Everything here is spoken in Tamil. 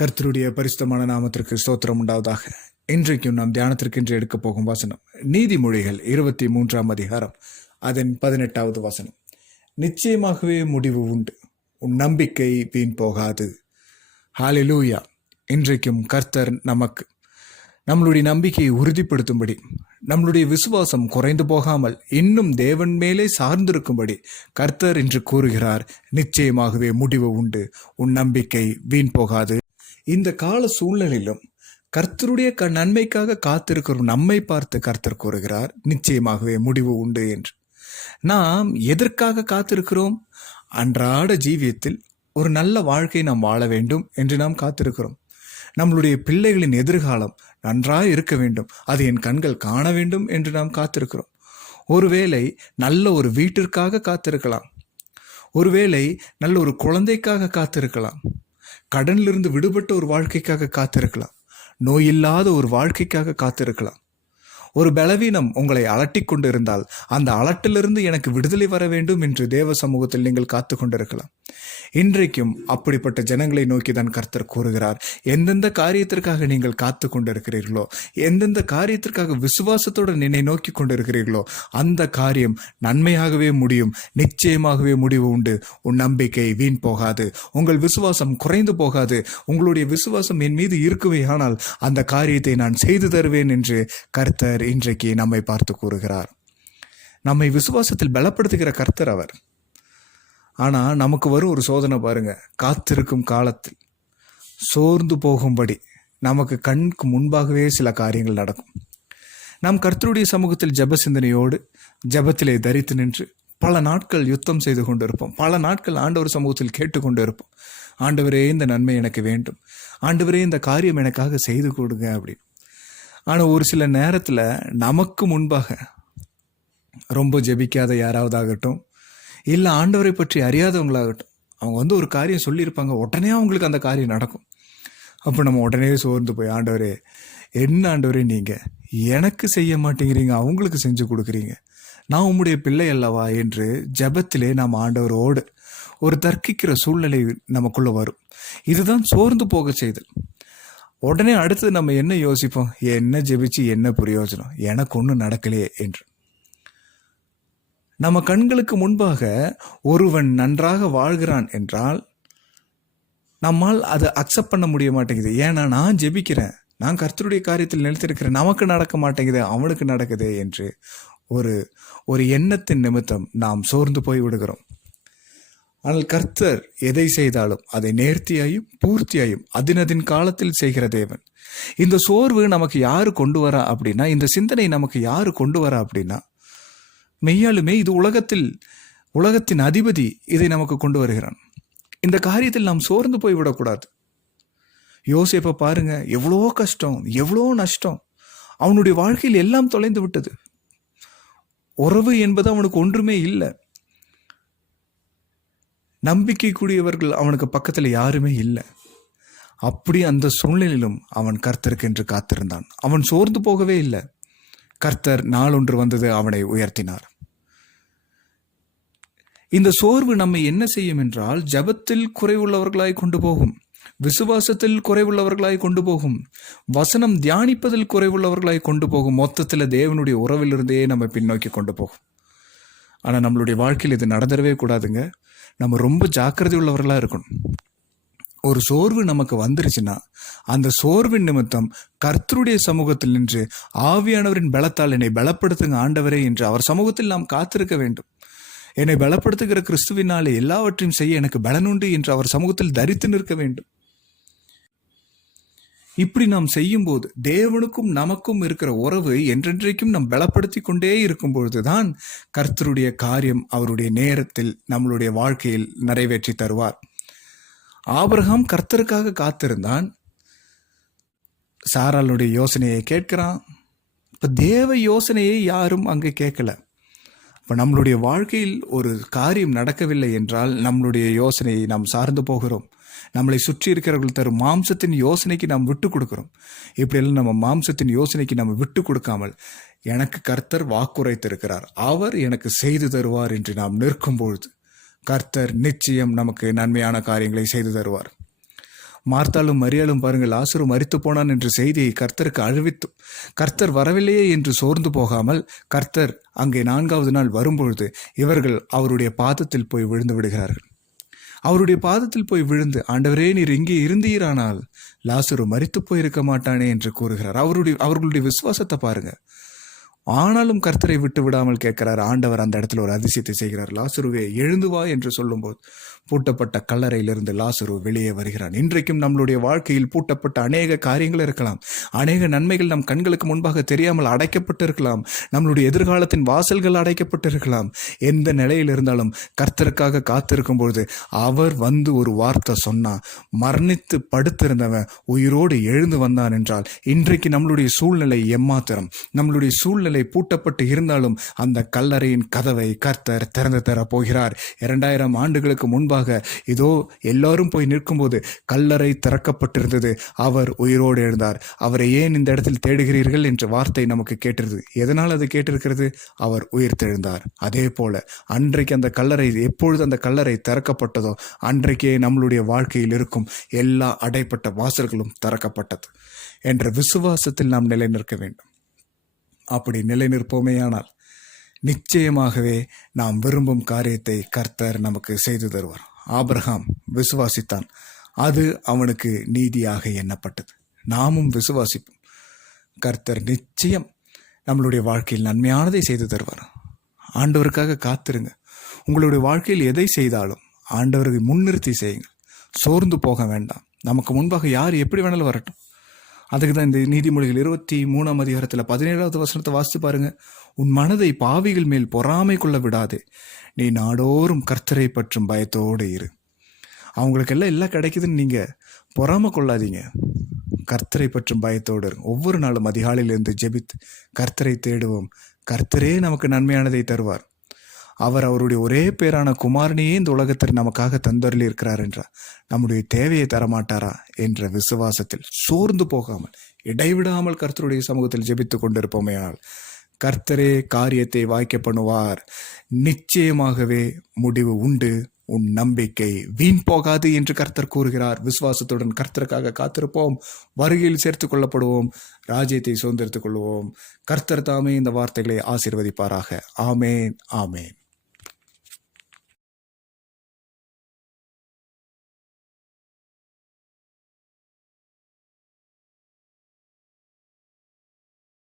கர்த்தருடைய பரிசுத்தமான நாமத்திற்கு ஸ்தோத்திரம் உண்டாவதாக. இன்றைக்கும் நாம் தியானத்திற்கென்று எடுக்கப் போகும் வசனம் நீதிமொழிகள் இருபத்தி மூன்றாம் அதிகாரம் அதன் பதினெட்டாவது வசனம். நிச்சயமாகவே முடிவு உண்டு. உன் நம்பிக்கை வீண் போகாது. ஹாலிலூயா இன்றைக்கும் கர்த்தர் நமக்கு நம்மளுடைய நம்பிக்கையை உறுதிப்படுத்தும்படி நம்மளுடைய விசுவாசம் குறைந்து போகாமல் இன்னும் தேவன் மேலே சார்ந்திருக்கும்படி கர்த்தர் என்று கூறுகிறார் நிச்சயமாகவே முடிவு உண்டு. உன் நம்பிக்கை வீண் போகாது. இந்த கால சூழ்நிலையிலும் கர்த்தருடைய க நன்மைக்காக காத்திருக்கிற நம்மை பார்த்து கர்த்தர் கூறுகிறார் நிச்சயமாகவே முடிவு உண்டு என்று. நாம் எதற்காக காத்திருக்கிறோம்? அன்றாட ஜீவியத்தில் ஒரு நல்ல வாழ்க்கை நாம் வாழ வேண்டும் என்று நாம் காத்திருக்கிறோம். நம்மளுடைய பிள்ளைகளின் எதிர்காலம் நன்றாக இருக்க வேண்டும். அது என் கண்கள் காண வேண்டும் என்று நாம் காத்திருக்கிறோம். ஒருவேளை நல்ல ஒரு வீட்டிற்காக காத்திருக்கலாம். ஒருவேளை நல்ல ஒரு குழந்தைக்காக காத்திருக்கலாம். கடன்லிருந்து விடுபட்ட ஒரு வாழ்க்கைக்காக காத்திருக்கலாம். நோயில்லாத ஒரு வாழ்க்கைக்காக காத்திருக்கலாம். ஒரு பலவீனம் உங்களை அலட்டிக் கொண்டிருந்தால் அந்த அலட்டிலிருந்து எனக்கு விடுதலை வர வேண்டும் என்று தேவ சமூகத்தில் நீங்கள் காத்து கொண்டிருக்கலாம் இன்றைக்கும் அப்படிப்பட்ட ஜனங்களை நோக்கி தான் கர்த்தர் கூறுகிறார். எந்தெந்த காரியத்திற்காக நீங்கள் காத்து கொண்டிருக்கிறீர்களோ எந்தெந்த காரியத்திற்காக விசுவாசத்துடன் என்னை நோக்கி கொண்டிருக்கிறீர்களோ அந்த காரியம் நன்மையாகவே முடியும் நிச்சயமாகவே முடிவு உண்டு. உன் நம்பிக்கை வீண் போகாது உங்கள் விசுவாசம் குறைந்து போகாது உங்களுடைய விசுவாசம் என் மீது இருக்குவே ஆனால் அந்த காரியத்தை நான் செய்து தருவேன் என்று கர்த்தர் இன்றைக்கு நம்மை பார்த்து கூறுகிறார். நம்மை விசுவாசத்தில் பலப்படுத்துகிற கர்த்தர் அவர். ஆனால் நமக்கு வரும் ஒரு சோதனை பாருங்கள் காத்திருக்கும் காலத்தில் சோர்ந்து போகும்படி நமக்கு கண்ணுக்கு முன்பாகவே சில காரியங்கள் நடக்கும். நாம் கர்த்தருடைய சமூகத்தில் ஜெப சிந்தனையோடு ஜெபத்திலே தரித்து நின்று பல நாட்கள் யுத்தம் செய்து கொண்டிருப்போம். பல நாட்கள் ஆண்டவர் சமூகத்தில் கேட்டுக்கொண்டு இருப்போம் ஆண்டவரே இந்த நன்மை எனக்கு வேண்டும். ஆண்டவரே இந்த காரியம் எனக்காக செய்து கொடுங்க அப்படின்னு. ஆனால் ஒரு சில நேரத்தில் நமக்கு முன்பாக ரொம்ப ஜெபிக்காத யாராவது ஆகட்டும் இல்லை ஆண்டவரை பற்றி அறியாதவங்களாகட்டும் அவங்க வந்து ஒரு காரியம் சொல்லியிருப்பாங்க உடனே அவங்களுக்கு அந்த காரியம் நடக்கும். அப்போ நம்ம உடனே சோர்ந்து போய் ஆண்டவரே என்ன ஆண்டவரே நீங்கள் எனக்கு செய்ய மாட்டேங்கிறீங்க அவங்களுக்கு செஞ்சு கொடுக்குறீங்க. நான் உம்முடைய பிள்ளை அல்லவா? என்று ஜபத்திலே நாம் ஆண்டவரோடு ஒரு தர்க்கிக்கிற சூழ்நிலை நமக்குள்ளே வரும். இதுதான் சோர்ந்து போக செய்தல். உடனே அடுத்தது நம்ம என்ன யோசிப்போம்? என்ன ஜெபிச்சு என்ன பிரயோஜனம்? எனக்கு ஒன்றும் நடக்கலையே என்று. நம்ம கண்களுக்கு முன்பாக ஒருவன் நன்றாக வாழ்கிறான் என்றால் நம்மால் அதை அக்செப்ட் பண்ண முடிய மாட்டேங்குது. ஏன்னா நான் ஜெபிக்கிறேன். நான் கர்த்தருடைய காரியத்தில் நிலைத்திருக்கிறேன். நமக்கு நடக்க மாட்டேங்குது அவனுக்கு நடக்குதே என்று ஒரு ஒரு எண்ணத்தின் நிமித்தம் நாம் சோர்ந்து போய் விடுகிறோம். ஆனால் கர்த்தர் எதை செய்தாலும் அதை நேர்த்தியாயும் பூர்த்தியாயும் அதினதின் காலத்தில் செய்கிற தேவன். இந்த சோர்வு நமக்கு யாரு கொண்டு வரா அப்படின்னா இந்த சிந்தனை நமக்கு யாரு கொண்டு வரா அப்படின்னா மெய்யாலுமே இது உலகத்தில் உலகத்தின் அதிபதி இதை நமக்கு கொண்டு வருகிறான். இந்த காரியத்தில் நாம் சோர்ந்து போய் விடக்கூடாது. யோசேப்பை பாருங்க எவ்வளோ கஷ்டம் எவ்வளோ நஷ்டம். அவனுடைய வாழ்க்கையில் எல்லாம் தொலைந்து விட்டது. உறவு என்பது அவனுக்கு ஒன்றுமே இல்லை. நம்பிக்கைக்குரியவர்கள் அவனுக்கு பக்கத்தில் யாருமே இல்லை. அப்படி அந்த சூழ்நிலையிலும் அவன் கர்த்தருக்கு என்று காத்திருந்தான். அவன் சோர்ந்து போகவே இல்லை. கர்த்தர் நாளொன்று வந்தது அவனை உயர்த்தினார். இந்த சோர்வு நம்மை என்ன செய்யும் என்றால் ஜபத்தில் குறைவுள்ளவர்களாய் கொண்டு போகும் விசுவாசத்தில் குறைவுள்ளவர்களாய் கொண்டு போகும் வசனம் தியானிப்பதில் குறைவுள்ளவர்களாய் கொண்டு போகும் மொத்தத்தில் தேவனுடைய உறவிலிருந்தே நம்ம பின்னோக்கி கொண்டு போகும். ஆனால் நம்மளுடைய வாழ்க்கையில் இது நடந்துடவே கூடாதுங்க. நம்ம ரொம்ப ஜாக்கிரதை உள்ளவர்களாக இருக்கணும். ஒரு சோர்வு நமக்கு வந்துருச்சுன்னா அந்த சோர்வின் நிமித்தம் கர்த்தருடைய சமூகத்தில் நின்று ஆவியானவரின் பலத்தால் என்னை பலப்படுத்துங்க ஆண்டவரே என்று அவர் சமூகத்தில் நாம் காத்திருக்க வேண்டும். என்னை பலப்படுத்துகிற கிறிஸ்துவினாலே எல்லாவற்றையும் செய்ய எனக்கு பலனுண்டு என்று அவர் சமூகத்தில் தரித்து நிற்க வேண்டும். இப்படி நாம் செய்யும் போது தேவனுக்கும் நமக்கும் இருக்கிற உறவு என்றென்றைக்கும் நாம் பலப்படுத்தி கொண்டே இருக்கும் பொழுதுதான் கர்த்தருடைய காரியம் அவருடைய நேரத்தில் நம்மளுடைய வாழ்க்கையில் நிறைவேற்றி தருவார். ஆபிரகாம் கர்த்தருக்காக காத்திருந்தான். சாராளுடைய யோசனையை கேட்கிறான். இப்போ தேவ யோசனையை யாரும் அங்கே கேட்கல. இப்போ நம்மளுடைய வாழ்க்கையில் ஒரு காரியம் நடக்கவில்லை என்றால் நம்மளுடைய யோசனையை நாம் சார்ந்து போகிறோம். நம்மளை சுற்றி இருக்கிறவர்கள் தரும் மாம்சத்தின் யோசனைக்கு நாம் விட்டு கொடுக்குறோம். இப்படியெல்லாம் நம்ம மாம்சத்தின் யோசனைக்கு நம்ம விட்டு கொடுக்காமல் எனக்கு கர்த்தர் வாக்குரைத்திருக்கிறார். அவர் எனக்கு செய்து தருவார் என்று நாம் நிற்கும் பொழுது கர்த்தர் நிச்சயம் நமக்கு நன்மையான காரியங்களை செய்து தருவார். மார்த்தாலும் மரியாளும் பாருங்கள் லாசரு மறித்து போனான் என்ற செய்தியை கர்த்தருக்கு அழிவித்து கர்த்தர் வரவில்லையே என்று சோர்ந்து போகாமல் கர்த்தர் அங்கே நான்காவது நாள் வரும்பொழுது இவர்கள் அவருடைய பாதத்தில் போய் விழுந்து விடுகிறார்கள். அவருடைய பாதத்தில் போய் விழுந்து ஆண்டவரே நீர் இங்கே இருந்தீரானால் லாசுரு மறித்து போயிருக்க மாட்டானே என்று கூறுகிறார். அவருடைய அவர்களுடைய விசுவாசத்தை பாருங்கள் ஆனாலும் கர்த்தரை விட்டு விடாமல் கேட்கிறார் ஆண்டவர் அந்த இடத்துல ஒரு அதிசயத்தை செய்கிறார். லாசுருவே எழுந்துவா என்று சொல்லும்போது பூட்டப்பட்ட கல்லறையிலிருந்து லாசுரு வெளியே வருகிறான். இன்றைக்கும் நம்மளுடைய வாழ்க்கையில் பூட்டப்பட்ட அநேக காரியங்கள் இருக்கலாம். அநேக நன்மைகள் நம் கண்களுக்கு முன்பாக தெரியாமல் அடைக்கப்பட்டு இருக்கலாம் நம்மளுடைய எதிர்காலத்தின் வாசல்கள் அடைக்கப்பட்டு இருக்கலாம் எந்த நிலையில் இருந்தாலும் கர்த்தருக்காக காத்திருக்கும் பொழுது அவர் வந்து ஒரு வார்த்தை சொன்னா மரணித்து படுத்திருந்தவன் உயிரோடு எழுந்து வந்தான் என்றால் இன்றைக்கு நம்மளுடைய சூழ்நிலை எம்மாத்திரம்? நம்மளுடைய சூழ்நிலை பூட்டப்பட்டு இருந்தாலும் அந்த கல்லறையின் கதவை கர்த்தர் திறந்து தர போகிறார். இரண்டாயிரம் ஆண்டுகளுக்கு முன்பாக இதோ எல்லாரும் போய் நிற்கும்போது கல்லறை திறக்கப்பட்டிருந்தது. அவர் உயிரோடு எழுந்தார். அவரை ஏன் இந்த இடத்தில் தேடுகிறீர்கள் என்ற வார்த்தை நமக்கு கேட்டிருது எதனால் அது கேட்டிருக்கிறது? அவர் உயிர் தெழுந்தார் அதே போல அன்றைக்கு அந்த கல்லறை எப்பொழுது அந்த கல்லறை திறக்கப்பட்டதோ அன்றைக்கே நம்மளுடைய வாழ்க்கையில் இருக்கும் எல்லா அடைப்பட்ட வாசல்களும் திறக்கப்பட்டது. என்ற விசுவாசத்தில் நாம் நிலைநிற்க வேண்டும். அப்படி நிலைநிற்போமேயானால் நிச்சயமாகவே நாம் விரும்பும் காரியத்தை கர்த்தர் நமக்கு செய்து தருவார். ஆபிரகாம் விசுவாசித்தான். அது அவனுக்கு நீதியாக எண்ணப்பட்டது. நாமும் விசுவாசிப்போம். கர்த்தர் நிச்சயம் நம்மளுடைய வாழ்க்கையில் நன்மையானதை செய்து தருவார். ஆண்டவருக்காக காத்திருங்க. உங்களுடைய வாழ்க்கையில் எதை செய்தாலும் ஆண்டவரை முன்னிறுத்தி செய்யுங்க சோர்ந்து போக வேண்டாம். நமக்கு முன்பாக யார் எப்படி வேணாலும் வரட்டும். அதுக்கு தான் இந்த நீதிமொழிகள் இருபத்தி மூணாம் அதிகாரத்தில் பதினேழாவது வசனத்தை வாசித்து பாருங்க. உன் மனதை பாவிகள் மேல் பொறாமை கொள்ள விடாதே. நீ நாடோறும் கர்த்தரை பற்றும் பயத்தோடு இரு. அவங்களுக்கெல்லாம் எல்லாம் கிடைக்குதுன்னு நீங்கள் பொறாமை கொள்ளாதீங்க. கர்த்தரை பற்றும் பயத்தோடு இருங்க ஒவ்வொரு நாளும் அதிகாலையிலிருந்து ஜெபித் கர்த்தரை தேடுவோம். கர்த்தரே நமக்கு நன்மையானதை தருவார். அவர் அவருடைய ஒரே பேரான குமாரனையே இந்த உலகத்தில் நமக்காக தந்தருளி இருக்கிறார் என்றார் நம்முடைய தேவையை தரமாட்டாரா என்ற விசுவாசத்தில் சோர்ந்து போகாமல் இடைவிடாமல் கர்த்தருடைய சமூகத்தில் ஜெபித்து கொண்டிருப்போமையால் கர்த்தரே காரியத்தை வாய்க்க பண்ணுவார். நிச்சயமாகவே முடிவு உண்டு. உன் நம்பிக்கை வீண் போகாது என்று கர்த்தர் கூறுகிறார். விசுவாசத்துடன் கர்த்தருக்காக காத்திருப்போம். வருகையில் சேர்த்து கொள்ளப்படுவோம். ராஜ்யத்தை சுதந்திரத்துக் கொள்வோம். கர்த்தர் தாமே இந்த வார்த்தைகளை ஆசீர்வதிப்பாராக. ஆமேன் ஆமேன்.